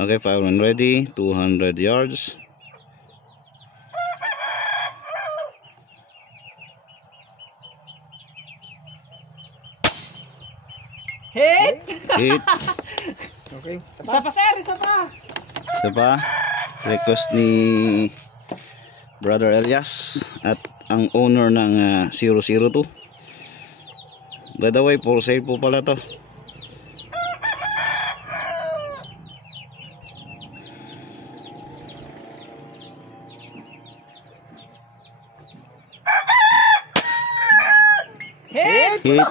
Okay, 5 and ready. 200 yards. Hit! Hit. Okay. Isa pa sir, isa pa. Isa pa. Request ni Brother Elias at ang owner ng 002. By the way, for sale po pala to. Hit! Hit.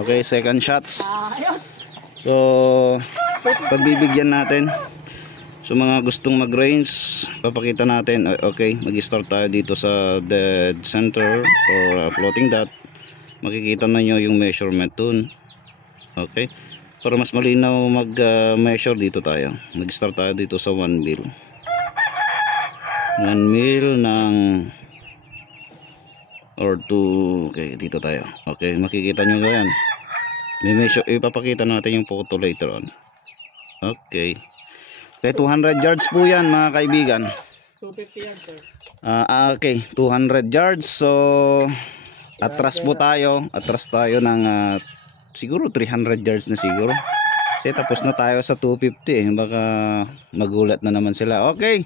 Okay, second shots. Ayos. So, pagbibigyan natin. So mga gustong mag-range, papakita natin. Okay, mag-start tayo dito sa dead center or floating dot. Makikita na nyo yung measurement dun. Okay, para mas malinaw mag-measure dito tayo. Mag-start tayo dito sa 1 mil. 1 mil ng or 2. Okay, dito tayo. Okay, makikita nyo yan. May measure, ipapakita natin yung photo later on. Okay. Okay, 200 yards po yan mga kaibigan. 250 yan sir. Okay, 200 yards. So atras po tayo. Atras tayo ng siguro 300 yards na siguro. Kasi tapos na tayo sa 250 eh. Baka magulat na naman sila. Okay,